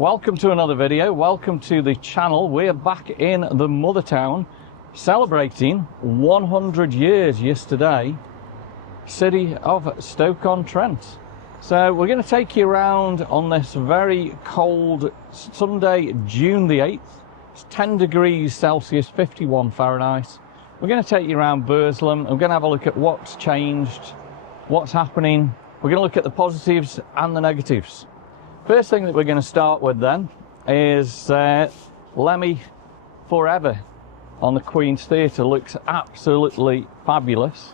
Welcome to another video, welcome to the channel. We're back in the mother town celebrating 100 years yesterday, city of Stoke-on-Trent. So we're going to take you around on this very cold Sunday, June the 8th. It's 10 degrees Celsius, 51 Fahrenheit. We're going to take you around Burslem. We're going to have a look at what's changed, what's happening. We're going to look at the positives and the negatives. First thing that we're going to start with then is Lemmy Forever on the Queen's Theatre. Looks absolutely fabulous.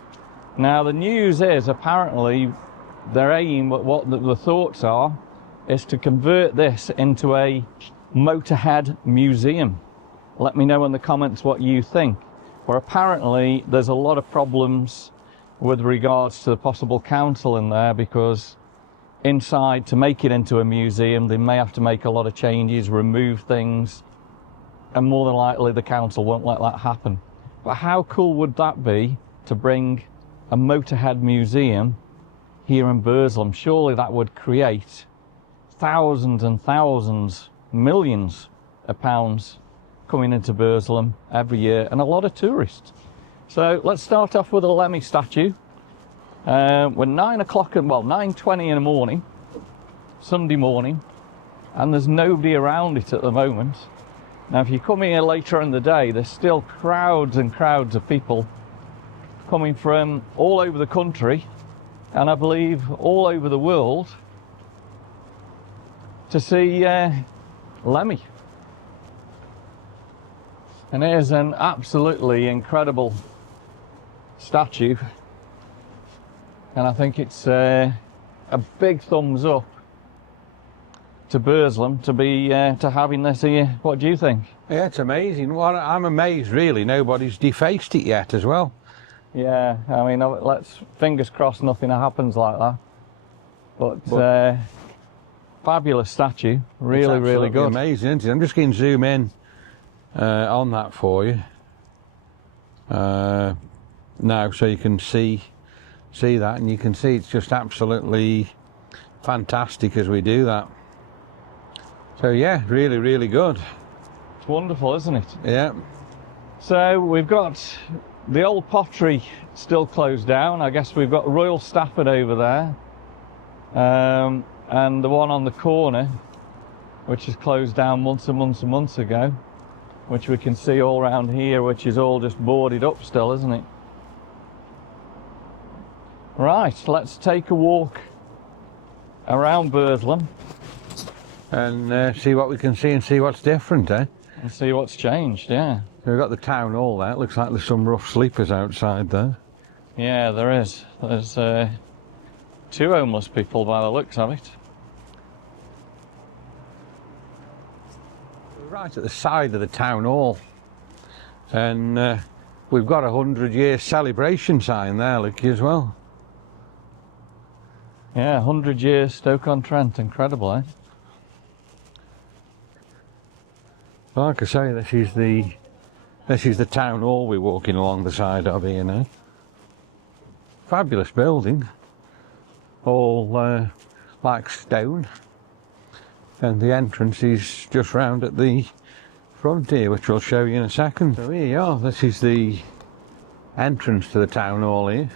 Now the news is apparently their aim, what the thoughts are, is to convert this into a motorhead museum. Let me know in the comments what you think. Where apparently there's a lot of problems with regards to the possible council in there, because inside, to make it into a museum, they may have to make a lot of changes, remove things, and more than likely the council won't let that happen. But how cool would that be to bring a motorhead museum here in Burslem? Surely that would create thousands and thousands, millions of pounds coming into Burslem every year, and a lot of tourists. So let's start off with a Lemmy statue. We're 9 o'clock, well, 9:20 in the morning, Sunday morning, and there's nobody around it at the moment. Now if you come here later in the day, there's still crowds and crowds of people coming from all over the country, and I believe all over the world, to see Lemmy. And here's an absolutely incredible statue, and I think it's a big thumbs up to Burslem to be to having this here. What do you think? Yeah, it's amazing. Well, I'm amazed really nobody's defaced it yet as well. Yeah, I mean, let's fingers crossed nothing happens like that. But fabulous statue, really good. Amazing, isn't it? I'm just going to zoom in on that for you now, so you can see that, and you can see it's just absolutely fantastic as we do that. So yeah, really good. It's wonderful, isn't it? Yeah. So we've got the old pottery still closed down. I guess we've got Royal Stafford over there, and the one on the corner, which is closed down months and months ago, which we can see all around here, which is all just boarded up still, isn't it? Right, let's take a walk around Burslem and see what we can see and see what's different, eh? And see what's changed, yeah. So we've got the town hall there. It looks like there's some rough sleepers outside there. Yeah, there is. There's 2 homeless people by the looks of it. We're right at the side of the town hall, and we've got a 100-year celebration sign there, look, as well. Yeah, 100 years Stoke-on-Trent, incredible, eh? Like I say, this is the town hall we're walking along the side of here now. Fabulous building, all like stone, and the entrance is just round at the front here, which we'll show you in a second. So here you are, this is the entrance to the town hall here.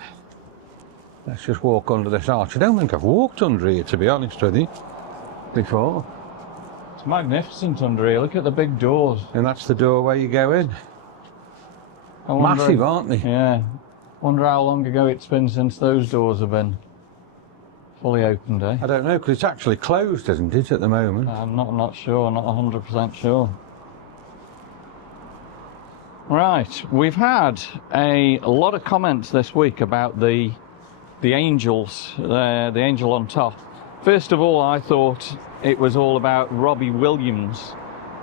Let's just walk under this arch. I don't think I've walked under here, to be honest with you, before. It's magnificent under here. Look at the big doors. And that's the doorway you go in. Massive, aren't they? Yeah. Wonder how long ago it's been since those doors have been fully opened, eh? I don't know, because it's actually closed, isn't it, at the moment? I'm not sure, not 100% sure. Right, we've had a lot of comments this week about the angels, the angel on top. First of all, I thought it was all about Robbie Williams,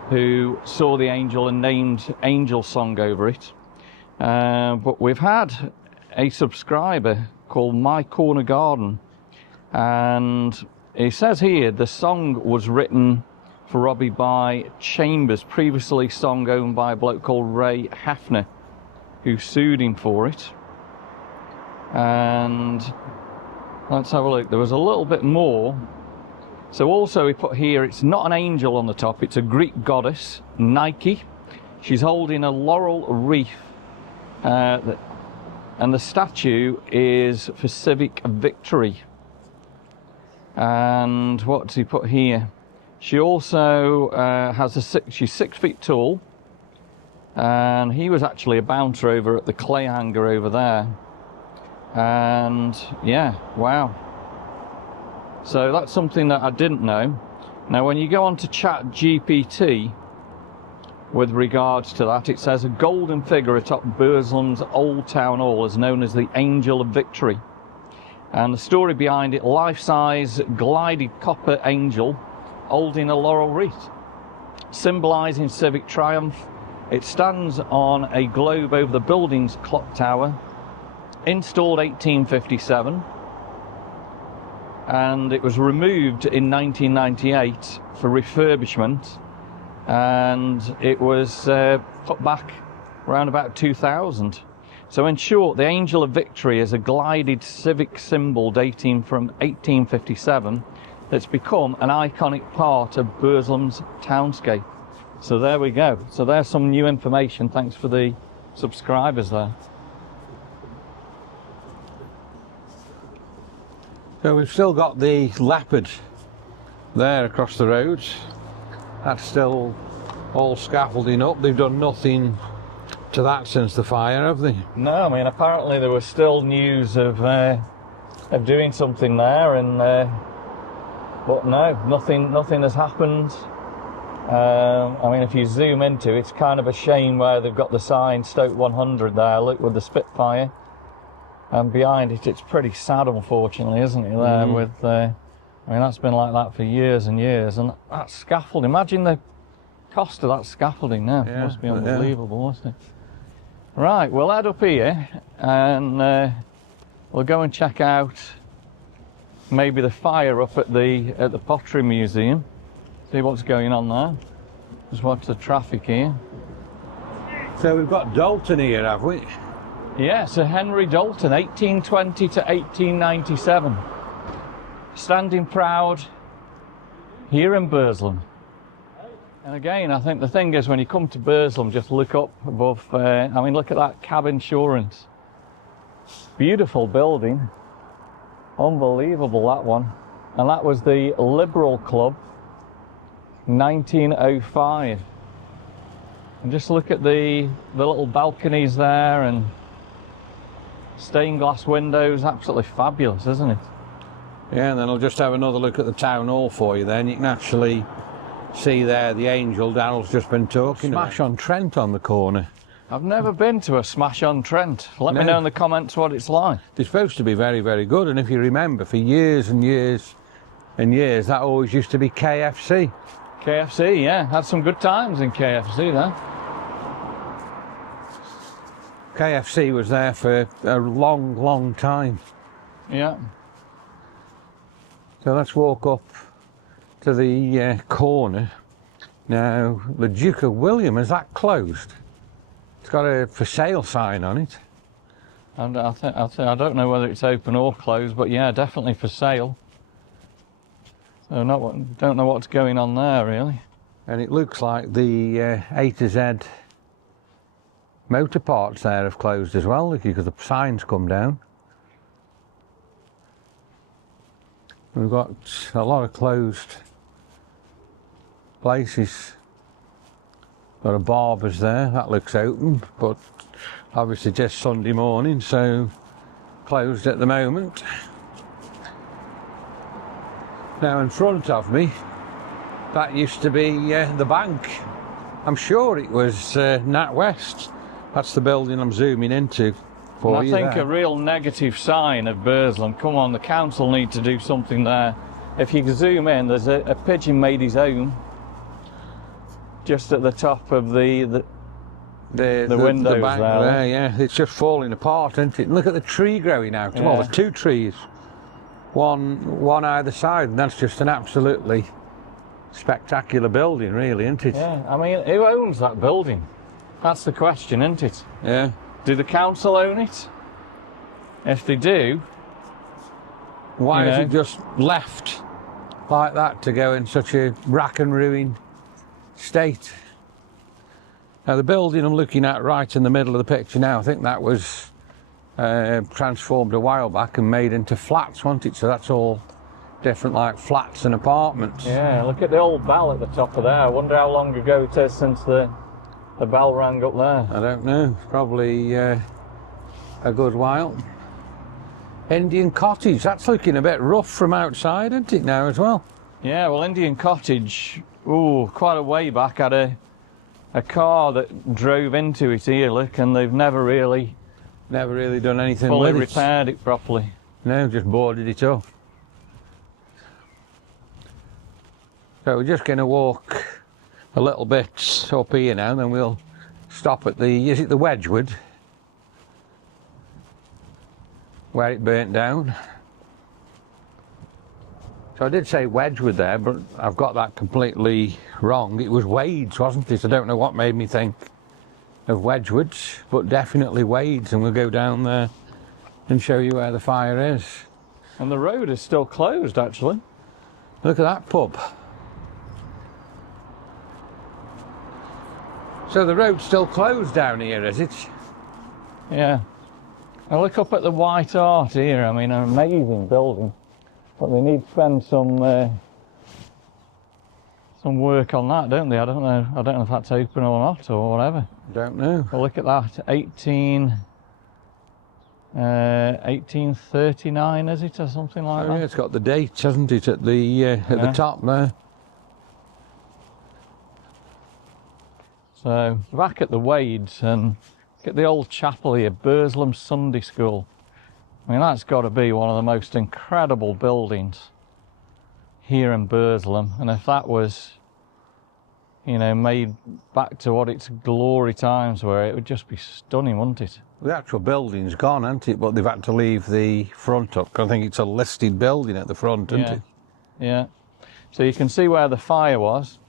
who saw the angel and named Angel Song over it. But we've had a subscriber called My Corner Garden, and it says here the song was written for Robbie by Chambers, previously song owned by a bloke called Ray Hefner, who sued him for it. And let's have a look. There was a little bit more So also we put here, it's not an angel on the top, it's a Greek goddess, Nike. She's holding a laurel wreath, and the statue is for civic victory. And what does he put here? She also she's 6 feet tall, and he was actually a bouncer over at the clay hanger over there. And yeah, wow. So that's something that I didn't know. Now when you go on to ChatGPT with regards to that, it says a golden figure atop Burslem's Old Town Hall is known as the Angel of Victory. And the story behind it, life-size glided copper angel holding a laurel wreath, symbolising civic triumph. It stands on a globe over the building's clock tower, installed 1857, and it was removed in 1998 for refurbishment, and it was put back around about 2000. So in short, the Angel of Victory is a glided civic symbol dating from 1857 that's become an iconic part of Burslem's townscape. So there we go. So there's some new information. Thanks for the subscribers there. So we've still got the leopard there across the road. That's still all scaffolding up. They've done nothing to that since the fire, have they? No, I mean apparently there was still news of doing something there, and but no, nothing has happened. I mean, if you zoom into it, it's kind of a shame where they've got the sign Stoke 100 there, look, with the Spitfire, and behind it, it's pretty sad, unfortunately, isn't it? There with, I mean, that's been like that for years and years, and that scaffold. Imagine the cost of that scaffolding now. Yeah, it must be unbelievable, mustn't it? Right, we'll head up here, and we'll go and check out maybe the fire up at the Pottery Museum. See what's going on there. Just watch the traffic here. So we've got Dalton here, have we? Yeah, Sir Henry Dalton, 1820 to 1897. Standing proud here in Burslem. And again, I think the thing is, when you come to Burslem, just look up above, I mean, look at that cab insurance. Beautiful building. Unbelievable, that one. And that was the Liberal Club, 1905. And just look at the little balconies there, and stained glass windows. Absolutely fabulous, isn't it? Yeah, and then I'll just have another look at the town hall for you then. You can actually see there the angel Daryl's just been talking about. Smash-on-Trent on the corner. I've never been to a Smash-on-Trent. Let me know in the comments what it's like. They're supposed to be very, very good, and if you remember, for years and years and years, that always used to be KFC. KFC, yeah. Had some good times in KFC there. KFC was there for a long, long time. Yeah. So let's walk up to the corner. Now, the Duke of William, is that closed? It's got a for sale sign on it. And I don't know whether it's open or closed, but yeah, definitely for sale. So don't know what's going on there really. And it looks like the A to Z motor parts there have closed as well, because the signs come down. We've got a lot of closed places. Got a barber's there, that looks open, but obviously just Sunday morning, so closed at the moment. Now in front of me, that used to be the bank. I'm sure it was NatWest. That's the building I'm zooming into for you. I think a real negative sign of Burslem. Come on, the council need to do something there. If you zoom in, there's a pigeon made his own just at the top of the windows the bank there. Yeah, it's just falling apart, isn't it? Look at the tree growing out. Yeah. Well, there's two trees, one either side, and that's just an absolutely spectacular building, really, isn't it? Yeah, I mean, who owns that building? That's the question, isn't it? Yeah. Do the council own it? If they do, why is it just left like that to go in such a rack and ruin state. Now the building I'm looking at right in the middle of the picture now, I think that was transformed a while back and made into flats, wasn't it? So that's all different, like flats and apartments. Yeah, look at the old bell at the top of there. I wonder how long ago it is since the bell rang up there. I don't know, probably a good while. Indian Cottage, that's looking a bit rough from outside, isn't it, now as well? Yeah, well, Indian Cottage, ooh, quite a way back, had a car that drove into it here, look, and they've never really done anything fully with repaired it properly. No, just boarded it up. So we're just going to walk a little bit up here now, and then we'll stop at is it the Wedgwood? Where it burnt down. So I did say Wedgwood there, but I've got that completely wrong. It was Wades, wasn't it? I don't know what made me think of Wedgwood, but definitely Wades, and we'll go down there and show you where the fire is. And the road is still closed, actually. Look at that pub. So the road's still closed down here, is it? Yeah. Now look up at the White Hart here. I mean, an amazing building, but they need to spend some work on that, don't they? I don't know if that's open or not or whatever. Don't know. Well, look at that, 1839, is it, or something like that? Yeah, it's got the dates, hasn't it, at the top there. So back at the Wades, and look at the old chapel here, Burslem Sunday School. I mean, that's got to be one of the most incredible buildings here in Burslem, and if that was, you know, made back to what its glory times were, it would just be stunning, wouldn't it? The actual building's gone, hasn't it? But they've had to leave the front up. I think it's a listed building at the front, isn't it? Yeah. So you can see where the fire was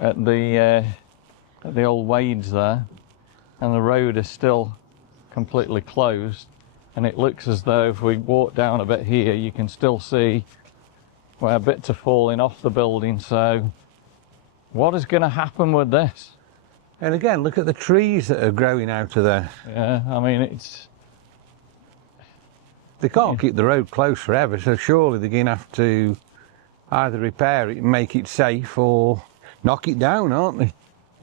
at the old Wades there, and the road is still completely closed. And it looks as though if we walk down a bit here, you can still see where bits are falling off the building. So what is going to happen with this? And again, look at the trees that are growing out of there. Yeah, I mean, it's... They can't keep the road closed forever, so surely they're going to have to either repair it and make it safe or knock it down, aren't they?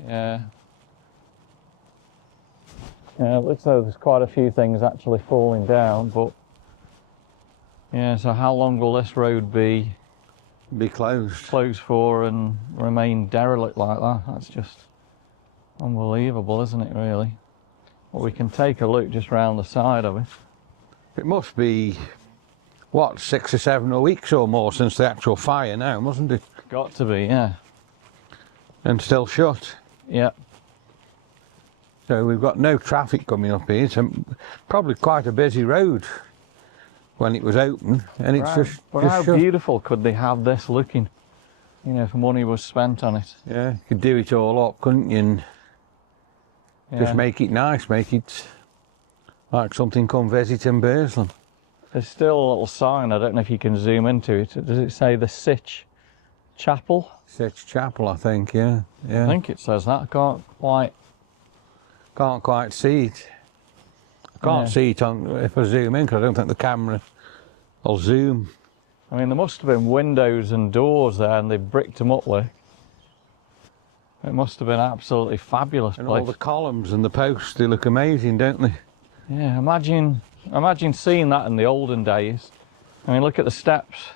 Yeah. Yeah, it looks like there's quite a few things actually falling down, but... Yeah, so how long will this road be closed for and remain derelict like that? That's just unbelievable, isn't it, really? Well, we can take a look just round the side of it. It must be, what, 6 or 7 weeks or more since the actual fire now, mustn't it? Got to be, yeah. And still shut. Yeah. So we've got no traffic coming up here. It's probably quite a busy road when it was open, and it's just how shut. Beautiful could they have this looking, you know, if money was spent on it? Yeah, you could do it all up, couldn't you? And just make it nice, make it like something come visit in Burslem. There's still a little sign, I don't know if you can zoom into it. Does it say the Sitch Chapel? Sitch Chapel, I think, yeah. I think it says that. I can't quite see it. I can't see it if I zoom in, because I don't think the camera will zoom. I mean, there must have been windows and doors there, and they bricked them up with. It must have been absolutely fabulous and place. All the columns and the posts, they look amazing, don't they? Yeah, imagine seeing that in the olden days. I mean, look at the steps.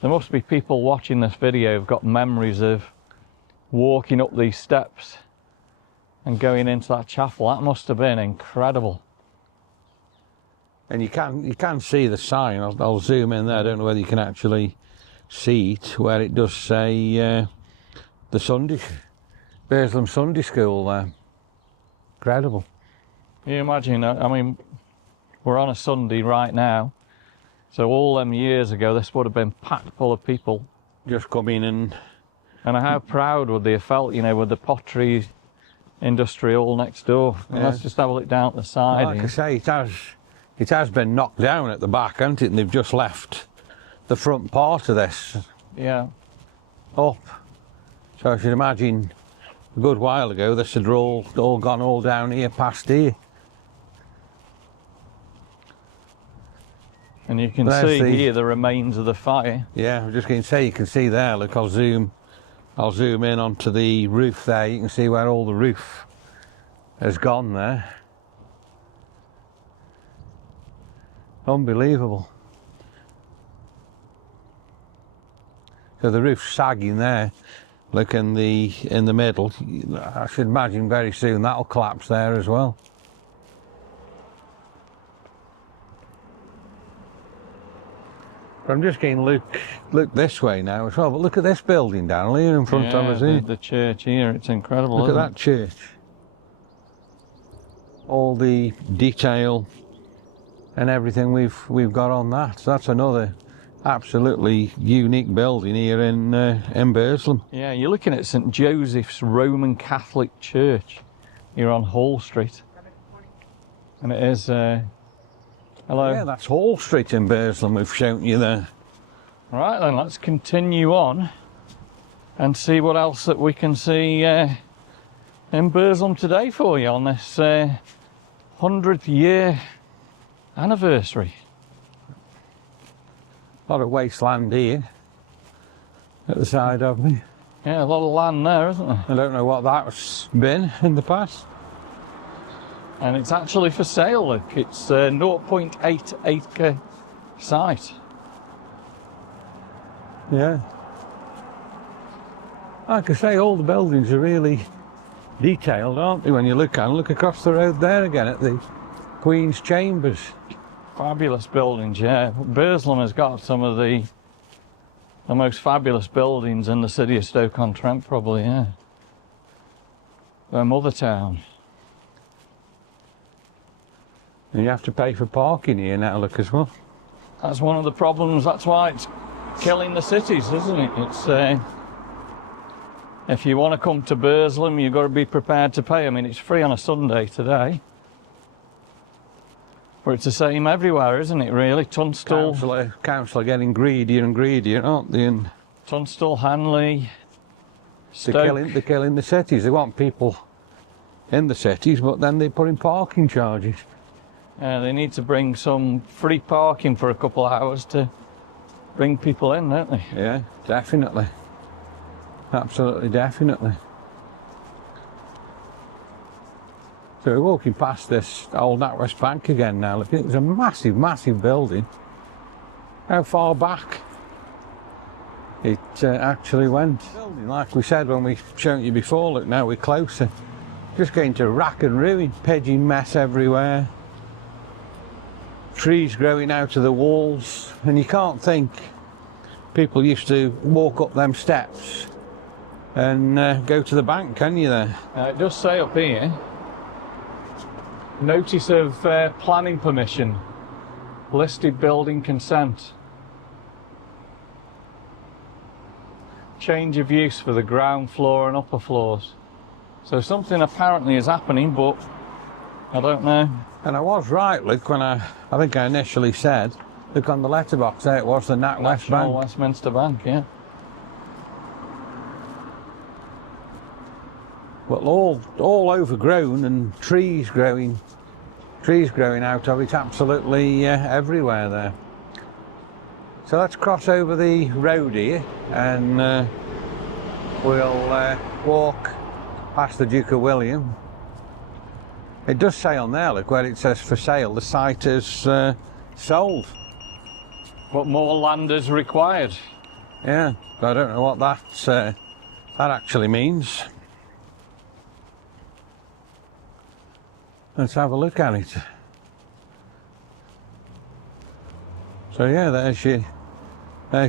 There must be people watching this video who've got memories of walking up these steps and going into that chapel. That must have been incredible. And you can see the sign. I'll zoom in there. I don't know whether you can actually see it, where it does say the Burslem Sunday School there. Incredible. Can you imagine? I mean, we're on a Sunday right now, so all them years ago this would have been packed full of people. Just come in and how proud would they have felt, you know, with the pottery industry all next door. Yeah. Let's just have a look down at the side. Like I say, it has been knocked down at the back, hasn't it? And they've just left the front part of this Yeah. up. So I should imagine a good while ago this had all gone all down here past here. And you can There's see here the remains of the fire. Yeah, I'm just going to say, you can see there, look, I'll zoom in onto the roof there. You can see where all the roof has gone there. Unbelievable. So the roof's sagging there, look in the middle. I should imagine very soon that'll collapse there as well. I'm just going to look this way now as well, but look at this building down here in front of us here. The church here, it's incredible. Look at that church. All the detail and everything we've got on that. So that's another absolutely unique building here in Burslem. Yeah, you're looking at St Joseph's Roman Catholic Church here on Hall Street. And it is... hello. Yeah, that's Hall Street in Burslem we've shown you there. Right then, let's continue on and see what else that we can see in Burslem today for you on this 100th year anniversary. A lot of wasteland here at the side of me. Yeah, a lot of land there, isn't there? I don't know what that's been in the past. And it's actually for sale, look. It's a 0.8 acre site. Yeah. Like I say, all the buildings are really detailed, aren't they? When you look across the road there again at the Queen's Chambers. Fabulous buildings, yeah. Burslem has got some of the most fabulous buildings in the city of Stoke-on-Trent, probably, yeah. Their mother town. And you have to pay for parking here now, look, as well. That's one of the problems. That's why it's killing the cities, isn't it? It's if you want to come to Burslem, you've got to be prepared to pay. I mean, it's free on a Sunday today. But it's the same everywhere, isn't it, really? Tunstall... Council are getting greedier and greedier, aren't they? And Tunstall, Hanley, Stoke... They're killing the cities. They want people in the cities, but then they put in parking charges. They need to bring some free parking for a couple of hours to bring people in, don't they? Yeah, definitely. Absolutely, definitely. So we're walking past this old NatWest Bank again now. Look, it was a massive, massive building. How far back it actually went. Like we said when we showed you before, look, now we're closer. Just going to rack and ruin, pigeon mess everywhere. Trees growing out of the walls, and you can't think people used to walk up them steps and go to the bank, can you there? It does say up here, notice of planning permission, listed building consent. Change of use for the ground floor and upper floors. So something apparently is happening, but I don't know. And I was right, look, when I think I initially said, look on the letterbox there, it was the NatWest Bank. Westminster Bank, yeah. Well, all overgrown and trees growing out of it absolutely everywhere there. So let's cross over the road here and we'll walk past the Duke of William. It does say on there, look, where it says for sale, the site is sold. But more land is required. Yeah, I don't know what that actually means. Let's have a look at it. So yeah, there's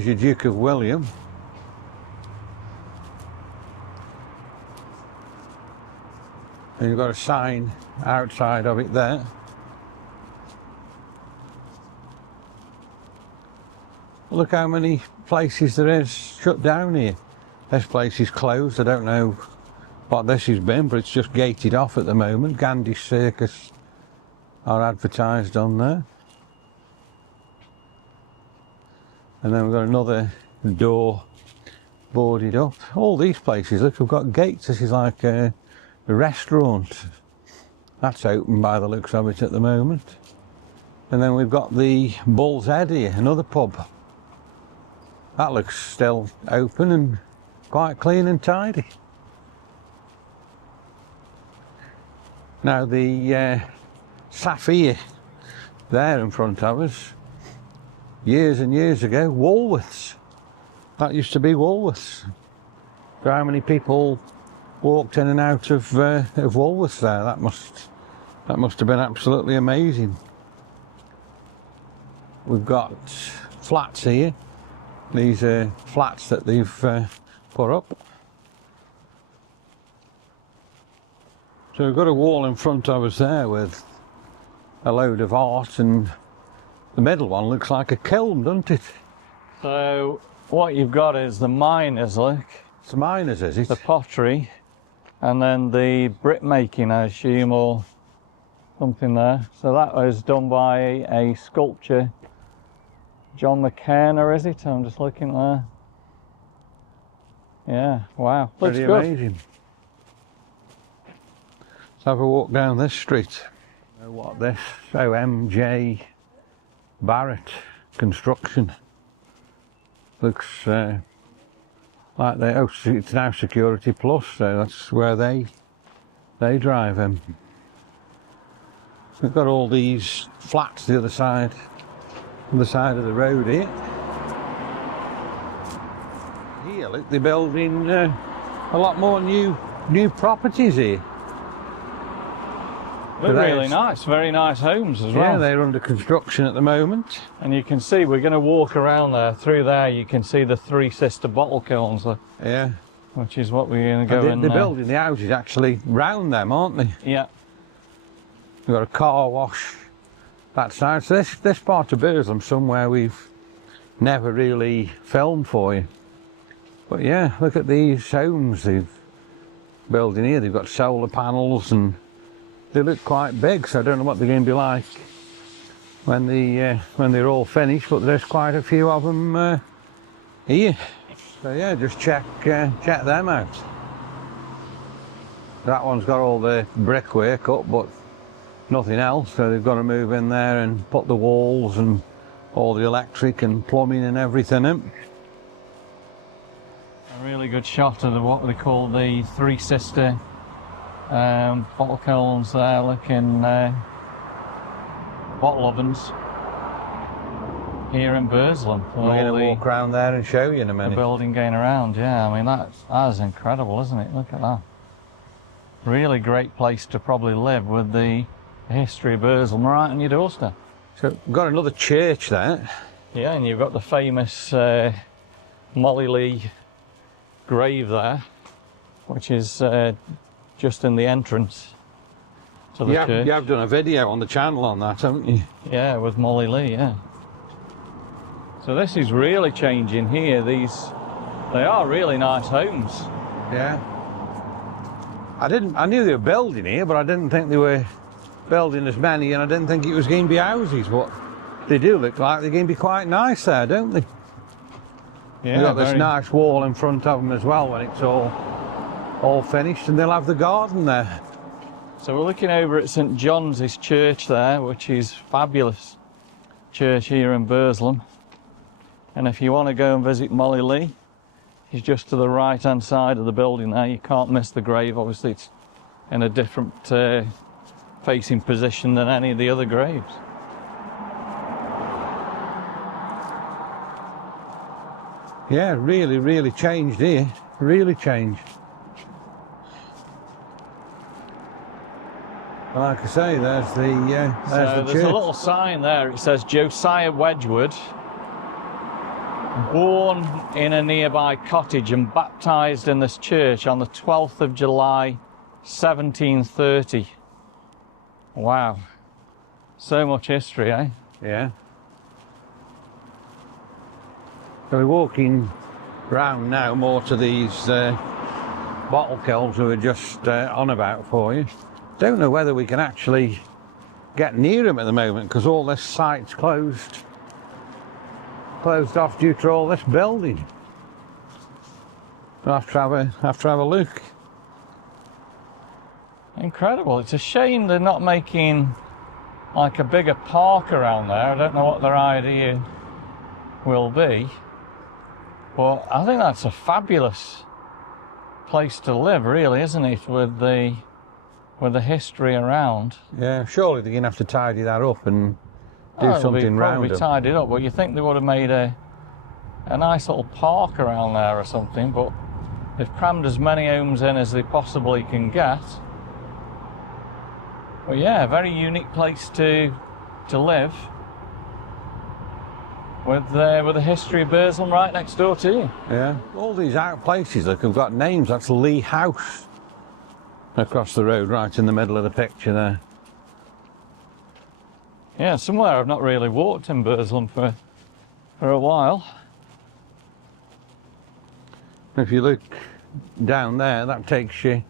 your Duke of William. And you've got a sign outside of it there. Look how many places there is shut down here. This place is closed. I don't know what this has been, but it's just gated off at the moment. Gandhi Circus are advertised on there. And then we've got another door boarded up. All these places, look, we've got gates. This is like a restaurant. That's open by the looks of it at the moment. And then we've got the Bull's Head here, another pub. That looks still open and quite clean and tidy. Now the Sapphire there in front of us, years and years ago, Woolworths. That used to be Woolworths. So how many people walked in and out of Woolworths there? That must have been absolutely amazing. We've got flats here. These are flats that they've put up. So we've got a wall in front of us there with a load of art, and the middle one looks like a kiln, doesn't it? So what you've got is the miners, look. It's the miners, is it? The pottery, and then the brick making, I assume, or something there. So that was done by a sculptor, John McKenna, is it? I'm just looking there. Yeah, wow. Looks Pretty good. amazing. Let's have a walk down this street. What this? OMJ Barrett Construction. Looks like they, oh, it's now Security Plus, so that's where they drive them. We've got all these flats the other side of the road here. Here, look, they're building a lot more new properties here. Look really nice, very nice homes as well. Yeah, they're under construction at the moment. And you can see, we're going to walk around there. Through there you can see the three sister bottle kilns, Yeah. which is what we're going to go and... They're building the houses actually round them, aren't they? Yeah. We've got a car wash that side. So this part of Burslem, somewhere we've never really filmed for you. But yeah, look at these homes they've building here. They've got solar panels and they look quite big, so I don't know what they're going to be like when they're all finished, but there's quite a few of them here. So yeah, just check them out. That one's got all the brickwork up, but nothing else, so they've got to move in there and put the walls and all the electric and plumbing and everything in. A really good shot of what they call the three sister bottle kilns there, looking bottle ovens here in Burslem. We're going to walk around there and show you in a minute. The building going around, yeah. I mean, that's incredible, isn't it? Look at that. Really great place to probably live with the history of Burslem right on your doorstep. So we've got another church there. Yeah, and you've got the famous Molly Lee grave there, which is just in the entrance to the church. You have done a video on the channel on that, haven't you? Yeah, with Molly Lee, yeah. So this is really changing here. They are really nice homes. Yeah. I knew they were building here, but I didn't think they were building as many, and I didn't think it was going to be houses, but they do look like they're going to be quite nice there, don't they? Yeah, they've got this nice wall in front of them as well when it's all finished, and they'll have the garden there. So we're looking over at St John's church there, which is fabulous church here in Burslem. And if you want to go and visit Molly Lee, she's just to the right hand side of the building there. You can't miss the grave. Obviously it's in a different facing position than any of the other graves. Yeah, really changed here. Really changed. Like I say, there's the There's a little sign there. It says Josiah Wedgwood, born in a nearby cottage and baptised in this church on the 12th of July 1730. Wow, so much history, eh? Yeah. So we're walking round now more to these bottle kilns we were just on about for you. Don't know whether we can actually get near them at the moment because all this site's closed. closed off due to all this building. We'll have to have a look. Incredible. It's a shame they're not making like a bigger park around there. I don't know what their idea will be, but I think that's a fabulous place to live, really, isn't it, with the history around. Yeah, surely they're going to have to tidy that up and do something round probably them. tidied up, but you think they would have made a nice little park around there or something, but they've crammed as many homes in as they possibly can get. But yeah, a very unique place to live with the history of Burslem right next door to you. Yeah, all these out places, look, have got names. That's Lee House across the road, right in the middle of the picture there. Yeah, somewhere I've not really walked in Burslem for a while. If you look down there, that takes you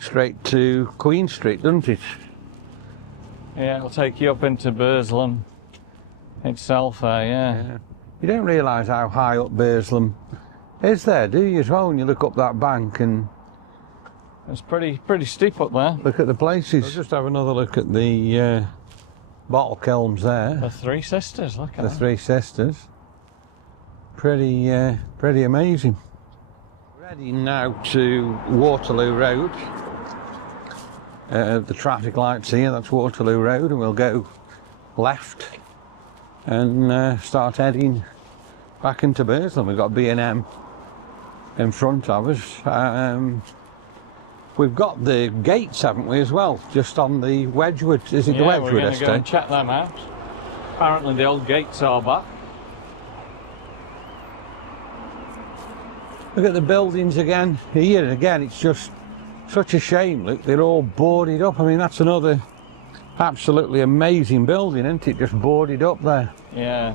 straight to Queen Street, doesn't it? Yeah, it'll take you up into Burslem itself there, yeah. You don't realise how high up Burslem is there, do you, as well, when you look up that bank and it's pretty steep up there. look at the places. I'll just have another look at the bottle kilns there. The Three Sisters, look at The them. Three Sisters. Pretty amazing. Ready now to Waterloo Road. The traffic lights here, that's Waterloo Road, and we'll go left and start heading back into Burslem. We've got B&M in front of us. We've got the gates, haven't we, as well, just on the Wedgwood, is it the Wedgwood we're going to estate? go and check them out. Apparently the old gates are back. Look at the buildings again. Here again, it's just such a shame. Look, they're all boarded up. I mean, that's another absolutely amazing building, isn't it? Just boarded up there. Yeah.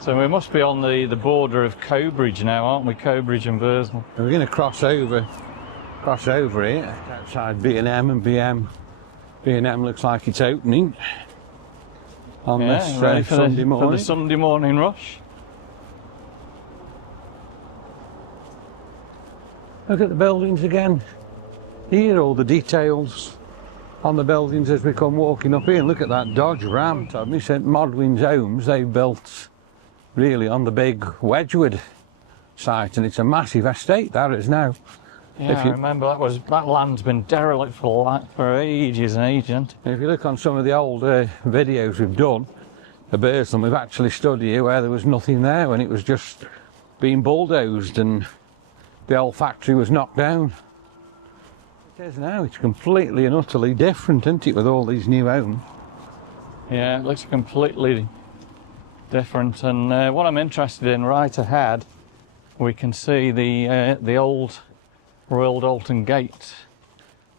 So we must be on the border of Cobridge now, aren't we? Cobridge and Burslem. And we're going to cross over here outside B&M and B&M looks like it's opening on this ready for Sunday morning. For the Sunday morning rush. Look at the buildings again. Here, all the details on the buildings as we come walking up here. And look at that Dodge Ram. St Modwin's Homes, they've built really on the big Wedgwood site, and it's a massive estate that is now. Yeah, I remember that land's been derelict for ages and ages. If you look on some of the old videos we've done at Burslem, we've actually stood here where there was nothing there when it was just being bulldozed and the old factory was knocked down. It is now. It's completely and utterly different, isn't it, with all these new homes? Yeah, it looks completely different. And what I'm interested in right ahead, we can see the old Royal Dalton gates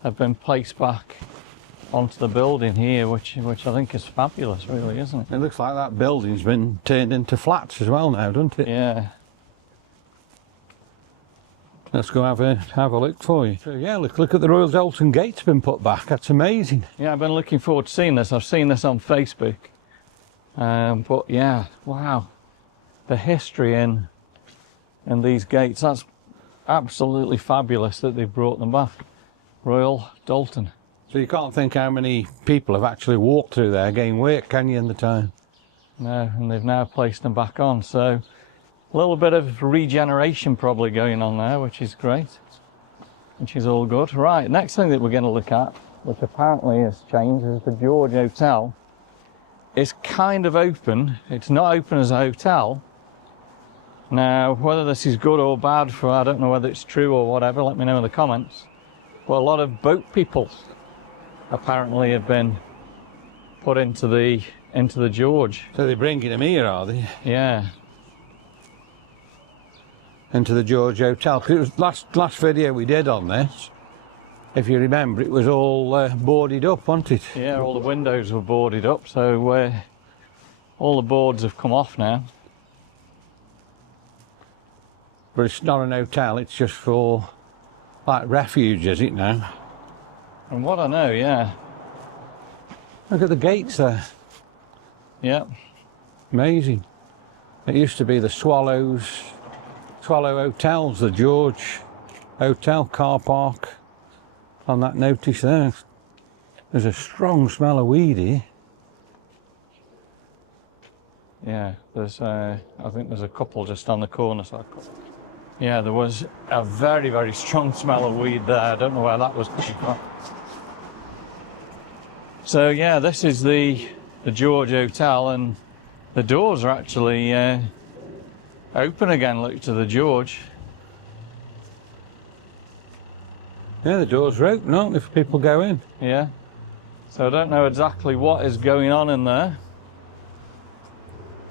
have been placed back onto the building here, which I think is fabulous, really, isn't it? It looks like that building's been turned into flats as well now, doesn't it? Yeah. Let's go have a look for you. So yeah, look at the Royal Dalton gates been put back. That's amazing. Yeah, I've been looking forward to seeing this. I've seen this on Facebook. But yeah, wow. The history in these gates, that's absolutely fabulous that they've brought them back. Royal Dalton. So you can't think how many people have actually walked through there getting work, can you, in the time? No, and they've now placed them back on. So a little bit of regeneration probably going on there, which is great, which is all good. Right, next thing that we're going to look at, which apparently has changed, is the George Hotel. It's kind of open. It's not open as a hotel. Now, whether this is good or bad, I don't know whether it's true or whatever, let me know in the comments. But a lot of boat people apparently have been put into the George. So they're bringing them here, are they? Yeah. Into the George Hotel. Because it was last video we did on this, if you remember, it was all boarded up, wasn't it? Yeah, all the windows were boarded up, so all the boards have come off now. But it's not an hotel, it's just for like refuge, is it now? From what I know, yeah. Look at the gates there. Yeah. Amazing. It used to be the Swallow Hotels, the George Hotel car park on that notice there. There's a strong smell of weed here. Yeah, there's I think there's a couple just on the corner. So yeah, there was a very, very strong smell of weed there. I don't know where that was coming from. So yeah, this is the George Hotel, and the doors are actually open again. Look to the George. Yeah, the doors are open, aren't they, for people to go in? Yeah. So I don't know exactly what is going on in there,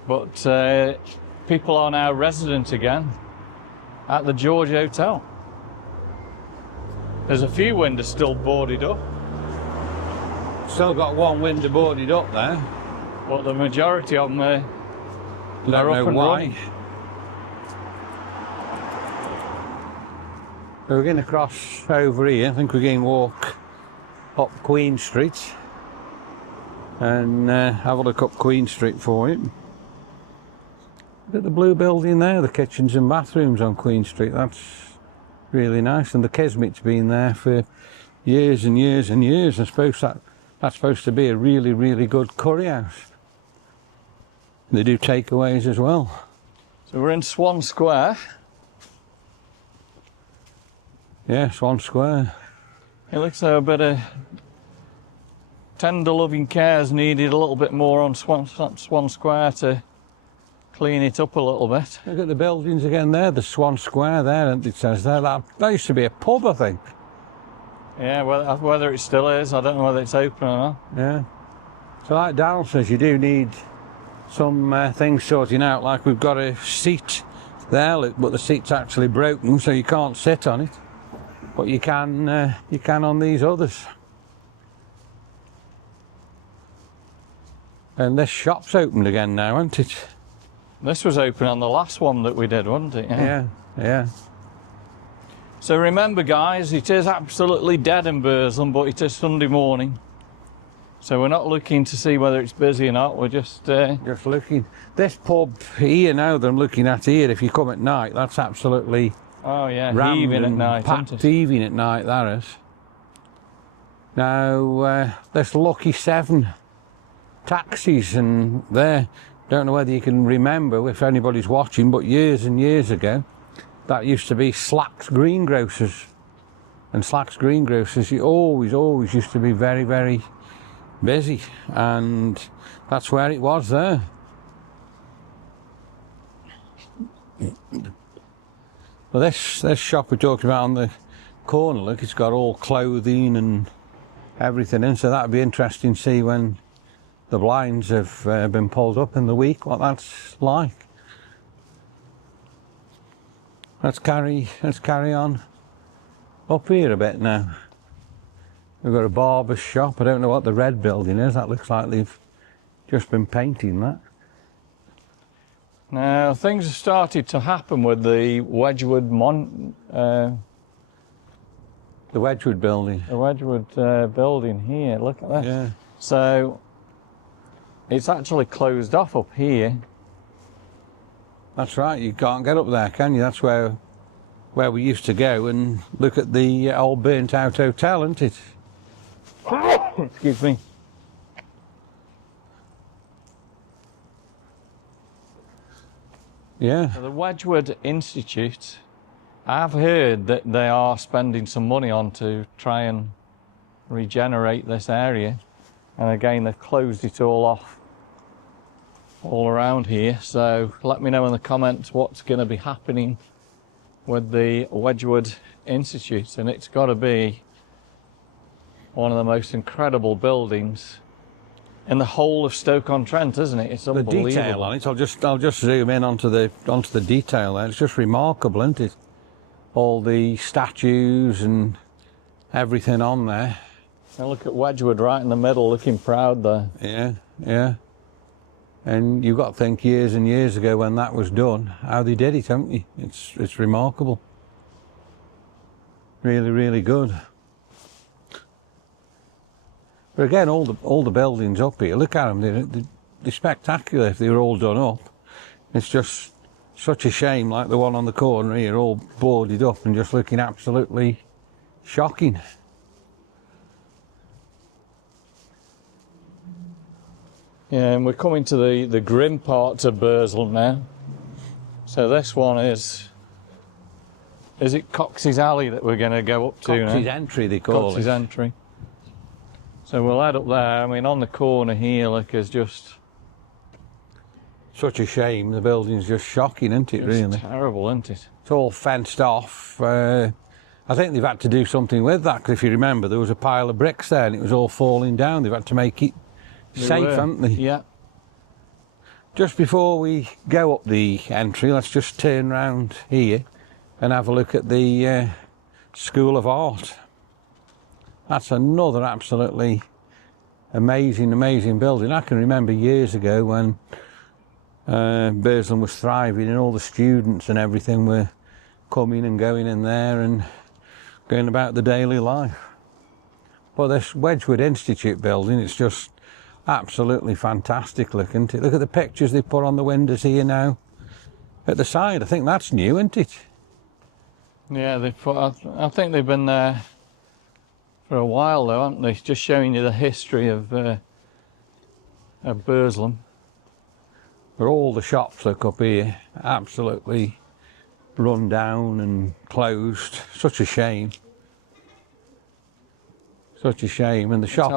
but people are now resident again at the George Hotel. There's a few windows still boarded up. Still got one window boarded up there. But the majority of them are Don't know up and why. running. So we're going to cross over here. I think we're going to walk up Queen Street and have a look up Queen Street for you. Look at the blue building there, the kitchens and bathrooms on Queen Street. That's really nice. And the Kesmett's been there for years and years and years. I suppose that's supposed to be a really, really good curry house. They do takeaways as well. So we're in Swan Square. Yeah, Swan Square. It looks like a bit of tender loving care's needed a little bit more on Swan Square to clean it up a little bit. Look at the buildings again there, the Swan Square there, and it says there. That used to be a pub, I think. Yeah, whether it still is, I don't know whether it's open or not. Yeah. So like Darryl says, you do need some things sorting out, like we've got a seat there, look, but the seat's actually broken, so you can't sit on it. But you can on these others. And this shop's opened again now, isn't it? This was open on the last one that we did, wasn't it? Yeah, yeah. So remember, guys, it is absolutely dead in Burslem, but it is Sunday morning. So we're not looking to see whether it's busy or not, we're just looking. This pub here now that I'm looking at here, if you come at night, that's absolutely oh yeah, rammed heaving at and night, packed isn't it? heaving at night, that is. Now, this Lucky 7 taxis, and there, don't know whether you can remember if anybody's watching, but years and years ago, that used to be Slack's Greengrocers. And Slack's Greengrocers, it always used to be very, very busy, and that's where it was there. Well, this shop we talked about on the corner, look, it's got all clothing and everything in, so that'd be interesting to see when the blinds have been pulled up in the week, what that's like. Let's carry on up here a bit now. We've got a barber's shop. I don't know what the red building is. That looks like they've just been painting that. Now things have started to happen with the Wedgwood The Wedgwood building. The Wedgwood building here. Look at that. Yeah. So it's actually closed off up here. That's right. You can't get up there, can you? That's where we used to go and look at the old burnt out hotel, isn't it? Excuse me. Yeah. So the Wedgwood Institute, I've heard that they are spending some money on to try and regenerate this area. And again, they've closed it all off all around here. So let me know in the comments what's going to be happening with the Wedgwood Institute. And it's got to be one of the most incredible buildings in the whole of Stoke-on-Trent, isn't it? It's unbelievable. The detail on it. I'll just zoom in onto the detail there. It's just remarkable, isn't it? All the statues and everything on there. Now look at Wedgwood right in the middle, looking proud there. Yeah, yeah. And you've got to think years and years ago when that was done, how they did it, haven't you? It's remarkable. Really, really good. But again, all the buildings up here, look at them, they're spectacular if they were all done up. It's just such a shame, like the one on the corner here, all boarded up and just looking absolutely shocking. Yeah, and we're coming to the grim part of Burslem now. So this one is it Cox's Alley that we're going to go up to now? Cox's Entry, they call Cox's it. Entry. So we'll head up there. I mean, on the corner here, look, is just... Such a shame. The building's just shocking, isn't it, really? It's terrible, isn't it? It's all fenced off. I think they've had to do something with that, because if you remember, there was a pile of bricks there and it was all falling down. They've had to make it safe, haven't they? Yeah. Just before we go up the entry, let's just turn round here and have a look at the School of Art. That's another absolutely amazing, amazing building. I can remember years ago when Burslem was thriving and all the students and everything were coming and going in there and going about the daily life. But this Wedgwood Institute building, it's just absolutely fantastic looking. Look at the pictures they put on the windows here now. At the side, I think that's new, isn't it? Yeah, they put. I think they've been there for a while though, haven't they? Just showing you the history of Burslem. But all the shops look up here, absolutely run down and closed. Such a shame. Such a shame. And the shop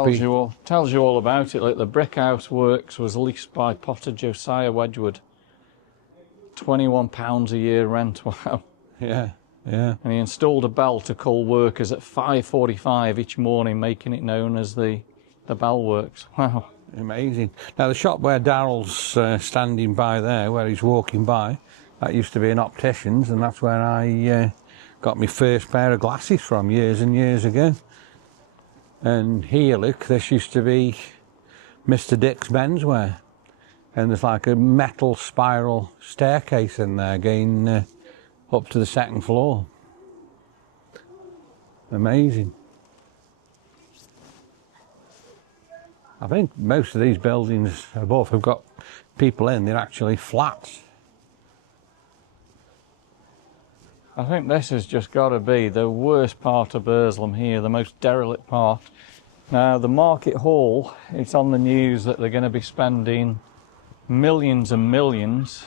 tells you all about it. Like the brick house works was leased by Potter Josiah Wedgwood. £21 a year rent. Wow. Yeah, yeah. And he installed a bell to call workers at 5:45 each morning, making it known as the bell works. Wow. Amazing. Now the shop where Daryl's standing by there, where he's walking by, that used to be an optician's, and that's where I got my first pair of glasses from years and years ago. And here, look, this used to be Mr. Dick's menswear, and there's like a metal spiral staircase in there going up to the second floor. Amazing. I think most of these buildings above have got people in, they're actually flats. I think this has just got to be the worst part of Burslem here, the most derelict part. Now, the Market Hall, it's on the news that they're going to be spending millions and millions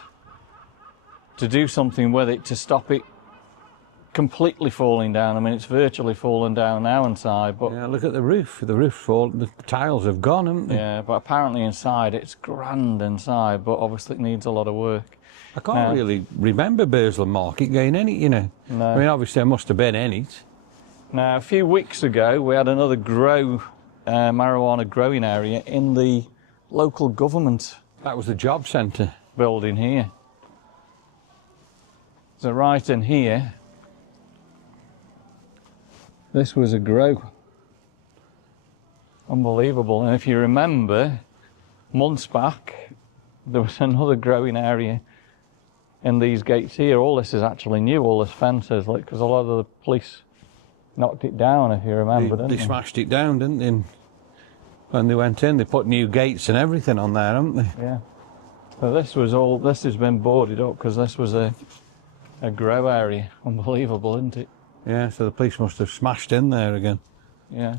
to do something with it to stop it completely falling down. I mean, it's virtually fallen down now inside, but... Yeah, look at the roof. The roof's fallen, the tiles have gone, haven't they? Yeah, but apparently inside, it's grand inside, but obviously it needs a lot of work. I can't really remember Burslem Market going in it, you know. No. I mean, obviously there must have been in it. Now, a few weeks ago, we had another marijuana growing area in the local government. That was the job centre. Building here. So right in here, this was a grow. Unbelievable. And if you remember, months back, there was another growing area in these gates here. All this is actually new, all this fences, because a lot of the police knocked it down, if you remember, didn't they? They smashed it down, didn't they? When they went in, they put new gates and everything on there, haven't they? Yeah. So this has been boarded up because this was a grow area. Unbelievable, isn't it? Yeah, so the police must have smashed in there again. Yeah.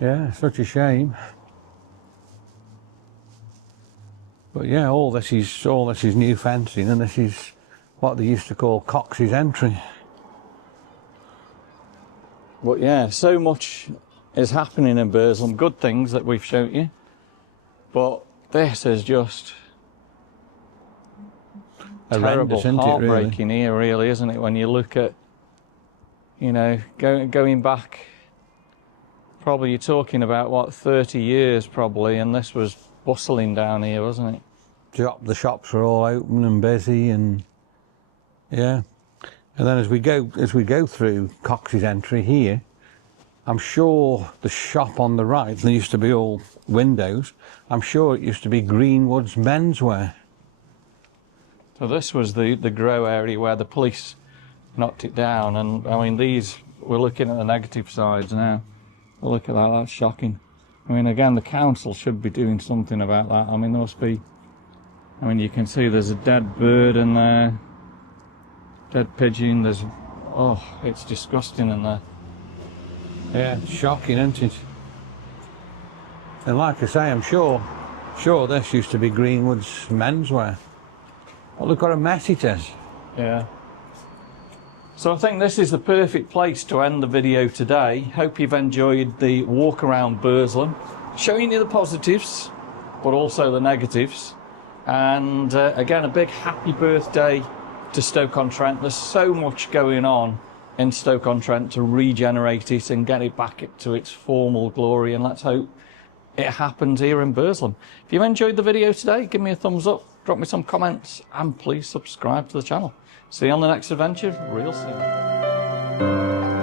Yeah, such a shame. But yeah, all this is new fencing, and this is what they used to call Cox's Entry. But yeah, so much is happening in Burslem, good things that we've shown you. But this is just terrible, heartbreaking here, really, isn't it? When you look at, you know, going back, probably you're talking about, what, 30 years probably, and this was bustling down here, wasn't it? The shops were all open and busy, and yeah. And then as we go through Cox's Entry here, I'm sure the shop on the right, there used to be all windows, I'm sure it used to be Greenwood's menswear. So this was the grow area where the police knocked it down, and I mean we're looking at the negative sides now. Look at that, that's shocking. I mean, again, the council should be doing something about that. I mean, there must be... I mean, you can see there's a dead bird in there. Dead pigeon. There's... Oh, it's disgusting in there. Yeah, it's shocking, isn't it? And like I say, I'm sure this used to be Greenwood's menswear. Well, look what a mess it is. Yeah. So I think this is the perfect place to end the video today. Hope you've enjoyed the walk around Burslem, showing you the positives, but also the negatives. And again, a big happy birthday to Stoke-on-Trent. There's so much going on in Stoke-on-Trent to regenerate it and get it back to its formal glory. And let's hope it happens here in Burslem. If you've enjoyed the video today, give me a thumbs up, drop me some comments, and please subscribe to the channel. See you on the next adventure real soon.